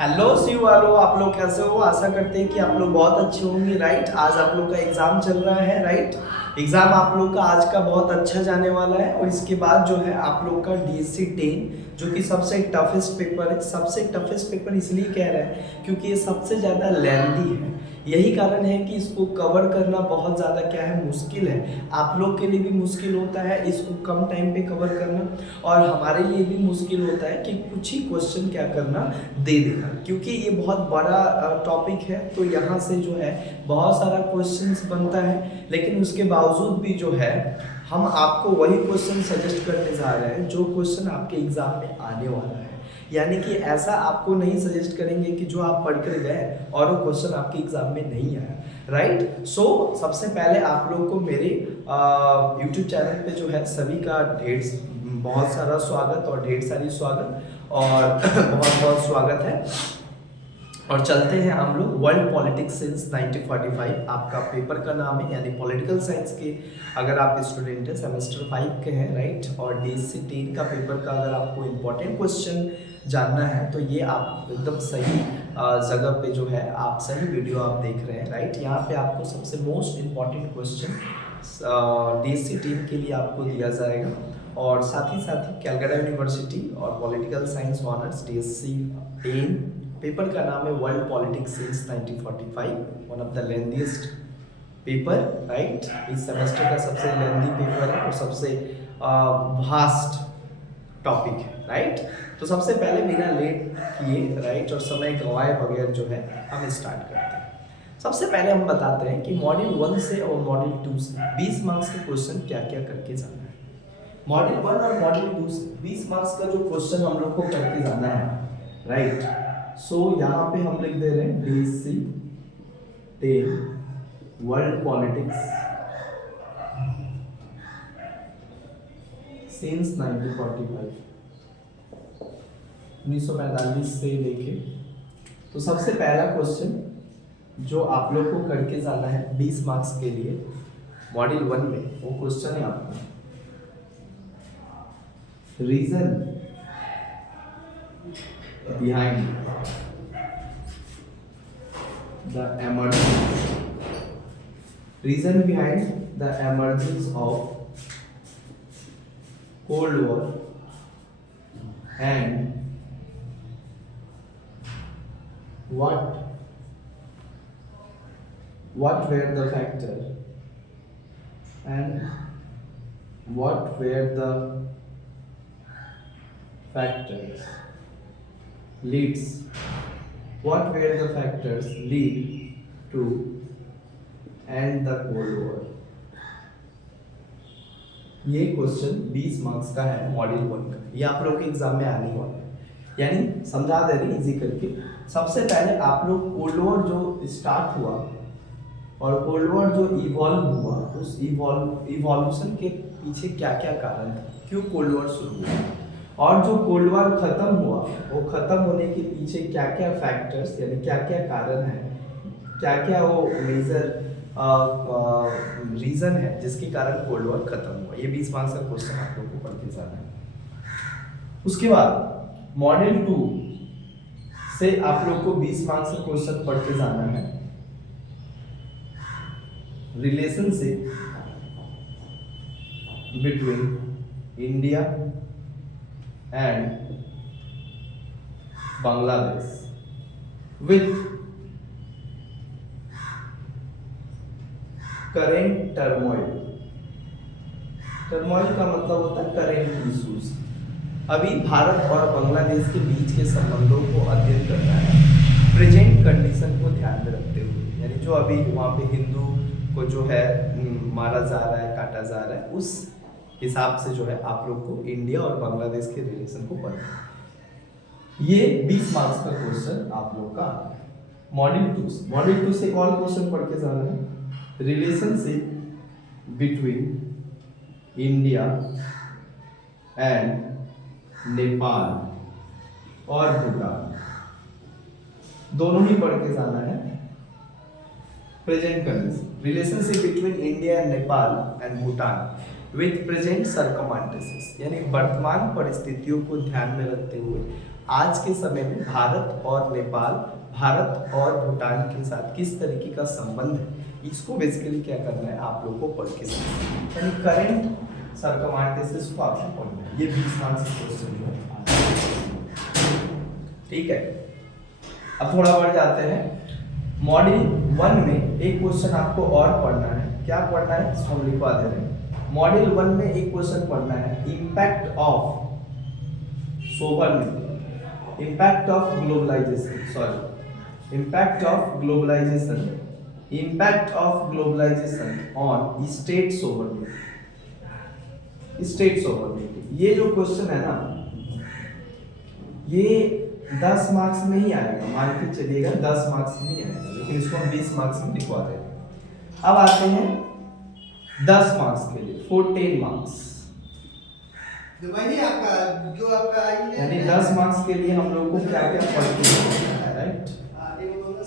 Hello सी वालों, आप लोग कैसे हो? आशा करते हैं कि आप लोग बहुत अच्छे होंगे। राइट, आज आप लोग का एग्जाम चल रहा है। राइट, एग्जाम आप लोग का आज का बहुत अच्छा जाने वाला है। और इसके बाद जो है आप लोग का डीएससी 10 जो कि सबसे टफेस्ट पेपर है। सबसे टफेस्ट पेपर इसलिए कह रहे हैं क्योंकि ये सबसे ज़्यादा लेंथी है। यही कारण है कि इसको कवर करना बहुत ज़्यादा क्या है, मुश्किल है। आप लोग के लिए भी मुश्किल होता है इसको कम टाइम पे कवर करना, और हमारे लिए भी मुश्किल होता है कि कुछ ही क्वेश्चन क्या करना, दे देना, क्योंकि ये बहुत बड़ा टॉपिक है। तो यहाँ से जो है बहुत सारा क्वेश्चंस बनता है, लेकिन उसके बावजूद भी जो है हम आपको वही क्वेश्चन सजेस्ट करने जा रहे हैं जो क्वेश्चन आपके एग्जाम में आने वाला है। यानी कि ऐसा आपको नहीं सजेस्ट करेंगे कि जो आप पढ़ कर गए और वो क्वेश्चन आपके एग्जाम में नहीं आया। राइट, सो सबसे पहले आप लोग को मेरे यूट्यूब चैनल पे जो है सभी का बहुत सारा स्वागत और ढेर सारी स्वागत और बहुत बहुत स्वागत है। और चलते हैं हम लोग वर्ल्ड पॉलिटिक्स सिंस 1945 आपका पेपर का नाम है, यानी पॉलिटिकल साइंस के अगर आप स्टूडेंट हैं सेमेस्टर 5 के हैं। राइट, और डीएससी 10 का पेपर का अगर आपको इम्पोर्टेंट क्वेश्चन जानना है तो ये आप एकदम सही जगह पे जो है आप सही वीडियो आप देख रहे हैं। राइट, यहाँ पे आपको सबसे मोस्ट इम्पॉर्टेंट क्वेश्चन डीएससी 10 के लिए आपको दिया जाएगा। और साथ ही कैलकाटा यूनिवर्सिटी और political science honours DSC 10 paper का नाम है world politics since 1945, one of the lengthiest paper. Right, इस सेमेस्टर का सबसे लेंथी पेपर है और सबसे वास्ट टॉपिक है। राइट, तो सबसे पहले बिना लेट किए राइट और समय गंवाए बगैर जो है हम स्टार्ट करते हैं। सबसे पहले हम बताते हैं कि मॉड्यूल 1 से और मॉड्यूल 2 से 20 मार्क्स के क्वेश्चन क्या क्या करके जाना है। मॉड्यूल 1 और मॉड्यूल 2 से 20 मार्क्स का जो क्वेश्चन हम लोग को करके जाना है। राइट, सो यहाँ पे हम लिख दे रहे हैं डीएससी 10 वर्ल्ड पॉलिटिक्स सिंस 1945, 1945 से लेके। तो सबसे पहला क्वेश्चन जो आप लोग को करके जाना है 20 मार्क्स के लिए मॉड्यूल 1 में, वो क्वेश्चन है आपका reason behind the emergence of Cold War and what were the factors and what were the factors leads what were the factors lead to end the Cold War। ये question 20 marks का है module 1 का। ये आप लोग के exam में आने वाला है, यानी समझा दे रही इजी करके। सबसे पहले आप लोग कोल्ड वॉर जो स्टार्ट हुआ और कोल्ड वॉर जो इवॉल्व हुआ, उस इवॉल्यूशन के पीछे क्या क्या कारण था, क्यों कोल्ड वॉर शुरू हुआ, और जो कोल्ड वॉर खत्म हुआ वो खत्म होने के पीछे क्या क्या फैक्टर्स यानी क्या क्या कारण है, क्या क्या वो मेजर रीजन है जिसके कारण कोल्ड वॉर खत्म हुआ। ये 20 मार्क्स का क्वेश्चन आप लोग को पढ़ के जाना है। उसके बाद मॉड्यूल 2 से आप लोग को 20 मार्क्स का क्वेश्चन पढ़ के जाना है relationship between India and Bangladesh with current turmoil। Turmoil का मतलब होता है करेंट इश्यूज। अभी भारत और बांग्लादेश के बीच के संबंधों को अध्ययन करना है प्रेजेंट कंडीशन को ध्यान में रखते हुए, यानी जो अभी वहाँ पे हिंदू को जो है मारा जा रहा है, काटा जा रहा है, उस हिसाब से जो है आप लोग को इंडिया और बांग्लादेश के रिलेशन को पढ़ना है। ये 20 मार्क्स का क्वेश्चन आप लोग का मॉड्यूल 2 से एक और क्वेश्चन पढ़ के जाना है relationship between India and Nepal और भूटान, दोनों ही पढ़ के जाना है। Present condition relationship between India and Nepal and Bhutan with present circumstances, यानी वर्तमान परिस्थितियों को ध्यान में रखते हुए आज के समय में भारत और नेपाल, भारत और भूटान के साथ किस तरीके का संबंध है, इसको बेसिकली क्या करना है आप लोग को पढ़ के यानी करंट सर्कमस्टेंसेस को आपको पढ़ना है। ये 20 मार्क्स क्वेश्चन है, ठीक है। अब थोड़ा बढ़ जाते हैं। मॉड्यूल 1 में एक क्वेश्चन आपको और पढ़ना है। क्या पढ़ना है इसको हम लिखवा दे रहे हैं। मॉड्यूल 1 में एक क्वेश्चन पढ़ना है, impact of sovereignty, impact of globalisation, sorry impact of globalisation, impact of globalisation on state sovereignty, state sovereignty. ये जो क्वेश्चन है ना, ये 10 मार्क्स में ही आएगा, मान के चलिएगा 10 मार्क्स में ही आएगा, लेकिन इसको हम 20 मार्क्स में लिखवा देते हैं। अब आते हैं 10 मार्क्स के लिए, 14 मार्क्स, यानी 10 मार्क्स के लिए हम लोग को क्या क्या पढ़ना है, राइट।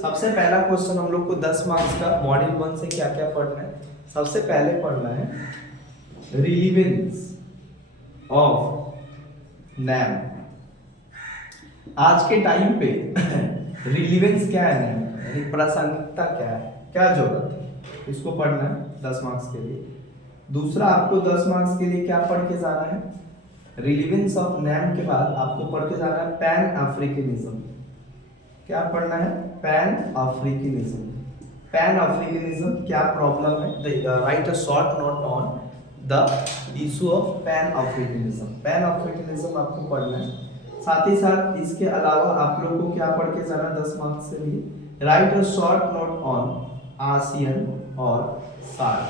सबसे पहला क्वेश्चन हम लोग को 10 मार्क्स का मॉड्यूल 1 से क्या क्या पढ़ना है। सबसे पहले पढ़ना है रिलीवेंस ऑफ नैम। आज के टाइम पे रिलीवेंस क्या है नैम, यानी प्रासंगिकता क्या है, क्या जरूरत है, इसको पढ़ना है 10 मार्क्स के लिए। दूसरा आपको 10 मार्क्स के लिए क्या पढ़ के जाना है, रिलीवेंस ऑफ नैम के बाद आपको पढ़ के जाना है पैन अफ्रीकनिज्म। क्या पढ़ना है, पैन अफ्रीकनिज्म। पैन अफ्रीकनिज्म क्या प्रॉब्लम है, write a short note on the issue of pan Africanism. Pan Africanism आपको पढ़ना है। साथ ही साथ इसके अलावा आप लोग को क्या पढ़ के जाना 10 मार्क्स से लिए, right a short note on ASEAN और सार्क।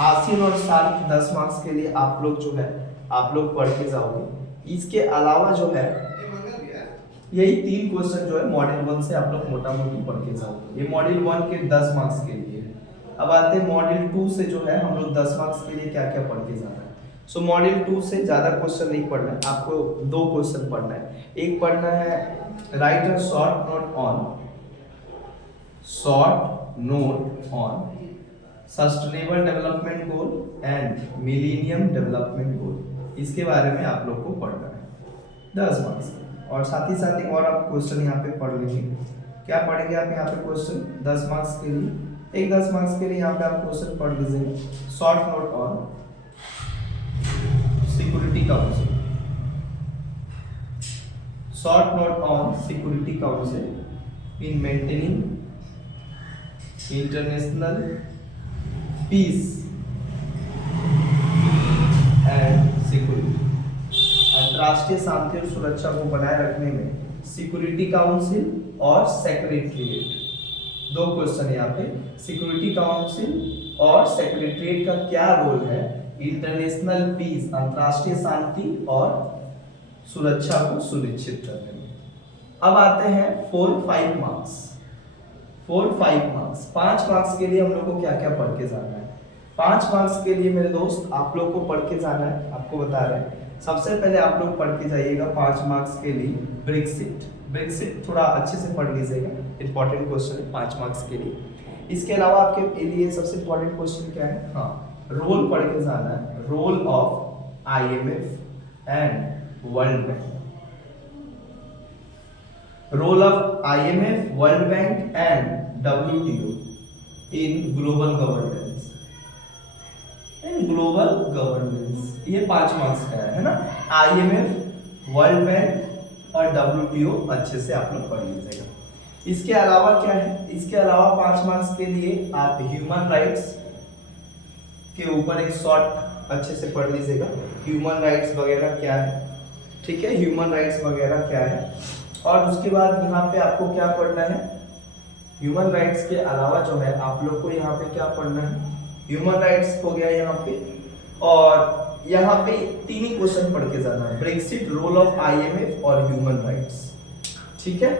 आसियन और सार्क 10 मार्क्स के लिए आप लोग जो है आप लोग पढ़ के जाओगे। इसके अलावा जो है यही 3 क्वेश्चन जो है मॉड्यूल 1 से आप लोग मोटा मोटी पढ़ के जाओगे। ये मॉड्यूल 1 के 10 मार्क्स के लिए है। अब आते हैं मॉड्यूल 2 से जो है हम लोग 10 मार्क्स के लिए क्या क्या पढ़ के जाना है। सो मॉड्यूल 2 से ज़्यादा क्वेश्चन नहीं पढ़ना है, आपको 2 क्वेश्चन पढ़ना है। एक पढ़ना है write a short note on sustainable development goal and millennium development goal. इसके बारे में आप लोग को पढ़ना है 10 मार्क्स। और साथ ही साथ एक और आप क्वेश्चन यहाँ पे पढ़ लेंगे। क्या पढ़ेंगे आप यहाँ पे क्वेश्चन 10 मार्क्स के लिए, एक 10 मार्क्स के लिए यहाँ पे आप क्वेश्चन पढ़ लीजिए, short note on Security Council, short note on Security Council in maintaining international peace and security. अंतर्राष्ट्रीय शांति और सुरक्षा को बनाए रखने में सिक्योरिटी काउंसिल और सेक्रेटरीट। 2 क्वेश्चन यहाँ पे, सिक्योरिटी काउंसिल और सेक्रेटरीट का क्या रोल है इंटरनेशनल पीस, अंतर्राष्ट्रीय शांति और सुरक्षा को सुनिश्चित करने में। अब आते हैं 4-5 मार्क्स। 4-5 मार्क्स, 5 मार्क्स के लिए हम लोग को क्या क्या पढ़ के जाना है। 5 मार्क्स के लिए मेरे दोस्त आप लोग को पढ़ के जाना है, आपको बता रहे हैं। सबसे पहले आप लोग पढ़ के जाइएगा 5 मार्क्स के लिए ब्रेक्सिट। ब्रेक्सिट थोड़ा अच्छे से पढ़ लीजिएगा, इंपॉर्टेंट क्वेश्चन है 5 मार्क्स के लिए। इसके अलावा आपके लिए सबसे इंपॉर्टेंट क्वेश्चन क्या है, हाँ रोल पढ़ के जाना है, role of IMF and World Bank. Role of IMF, World Bank and WTO in global governance, global governance. ये 5 मार्क्स का है ना। IMF, वर्ल्ड बैंक और WTO अच्छे से आप लोग पढ़ लीजिएगा। इसके अलावा क्या है, इसके अलावा 5 मार्क्स के लिए आप ह्यूमन राइट्स के ऊपर एक शॉर्ट अच्छे से पढ़ लीजिएगा, ह्यूमन राइट्स वगैरह क्या है, ठीक है, ह्यूमन राइट्स वगैरह क्या है। और उसके बाद यहाँ पे आपको क्या पढ़ना है, ह्यूमन राइट्स के अलावा जो है आप लोग को यहाँ पे क्या पढ़ना है, ह्यूमन राइट्स हो गया यहाँ पे, और यहाँ पे 3 ही क्वेश्चन पढ़ के जाना है, ब्रेक्सिट, रोल ऑफ IMF और ह्यूमन राइट्स, ठीक है।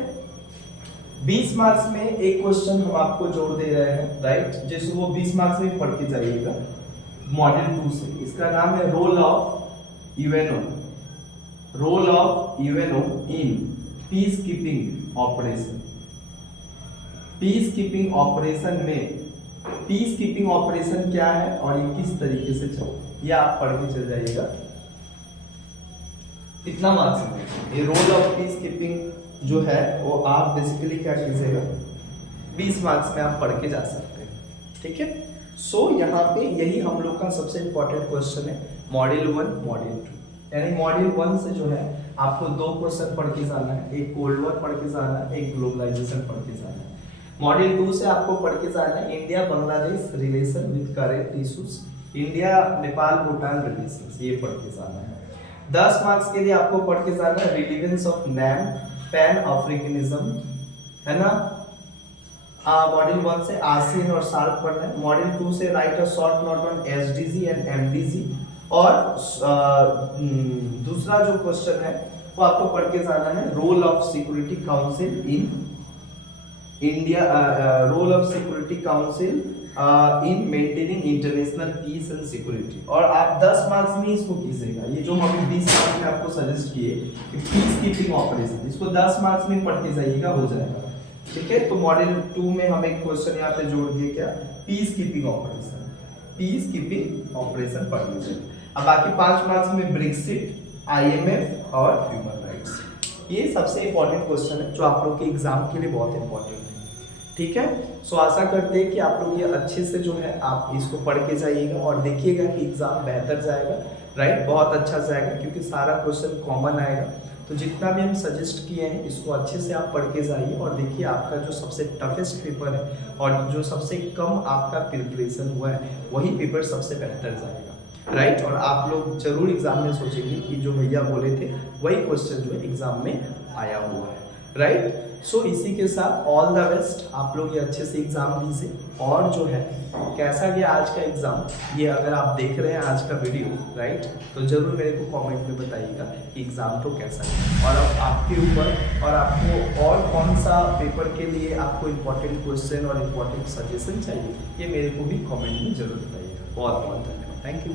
20 मार्क्स में एक क्वेश्चन हम आपको जोड़ दे रहे हैं, राइट, जैसे वो 20 मार्क्स में पढ़ के जाइएगा मॉड्यूल 2 से। इसका नाम है role of UNO, role of UNO in peace keeping operation. Peace keeping operation में पीस कीपिंग ऑपरेशन क्या है और ये किस तरीके से चलता है, ये आप पढ़ के चल जाइएगा। कितना मार्क्स में? ये रोल ऑफ पीस कीपिंग जो है वो आप बेसिकली क्या कीजिएगा, 20 मार्क्स में आप पढ़ के जा सकते हैं, ठीक है। सो यहाँ पे यही हम लोग का सबसे इम्पोर्टेंट क्वेश्चन है, मॉड्यूल 1 मॉड्यूल 2, यानी मॉड्यूल 1 से जो है आपको 2 क्वेश्चन पढ़ के जाना है, एक कोल्ड वॉर पढ़ के जाना है, एक ग्लोबलाइजेशन पढ़ के जाना है। मॉड्यूल 2 से आपको पढ़ के जाना है India Bangladesh relation with current issues, India Nepal Bhutan relations, ये पढ़ के जाना है। 10 मार्क्स के लिए आपको पढ़ के जाना है रिलीवेंस ऑफ नैम पैन अफ्रीकनिज्म, है ना। मॉड्यूल 1 से आसियान और सार्क पढ़ना है। मॉड्यूल 2 से right a short note on SDG and MDG, और दूसरा जो क्वेश्चन है वो आपको पढ़ के जाना है role of Security Council in India, role of Security Council in maintaining international peace and security. और आप 10 मार्क्स में इसको कीजिएगा, ये जो हम 20 मार्क्स में आपको सजेस्ट किए कि पीस कीपिंग ऑपरेशन, इसको 10 मार्क्स में पढ़ के जाइएगा, हो जाएगा, ठीक है। तो मॉड्यूल 2 में हम एक क्वेश्चन यहाँ पे जोड़ दिए, क्या, piece keeping operation, peace keeping operation पढ़ लीजिए। अब बाकी 5 मार्क्स में ब्रेक्सिट, आईएमएफ और ह्यूमन राइट्स, ये सबसे इंपॉर्टेंट क्वेश्चन है जो आप लोग के एग्जाम के लिए बहुत इंपॉर्टेंट है, ठीक है। सो आशा करते हैं कि आप लोग ये अच्छे से जो है आप इसको पढ़ के जाइएगा और देखिएगा कि एग्जाम बेहतर जाएगा, राइट, बहुत अच्छा जाएगा, क्योंकि सारा क्वेश्चन कॉमन आएगा। तो जितना भी हम सजेस्ट किए हैं इसको अच्छे से आप पढ़ के जाइए और देखिए आपका जो सबसे टफेस्ट पेपर है और जो सबसे कम आपका प्रिपरेशन हुआ है वही पेपर सबसे बेहतर जाएगा, राइट। और आप लोग जरूर एग्जाम में सोचेंगे कि जो भैया बोले थे वही क्वेश्चन जो है एग्जाम में आया हुआ है, राइट। सो इसी के साथ ऑल द बेस्ट, आप लोग ये अच्छे से एग्जाम दीजिए। और जो है कैसा गया आज का एग्जाम, ये अगर आप देख रहे हैं आज का वीडियो, राइट, तो जरूर मेरे को कमेंट में बताइएगा कि एग्जाम तो कैसा है, और अब आपके ऊपर और आपको और कौन सा पेपर के लिए आपको इम्पोर्टेंट क्वेश्चन और इम्पोर्टेंट सजेशन चाहिए, ये मेरे को भी कमेंट में जरूर बताइएगा। बहुत बहुत धन्यवाद, थैंक यू।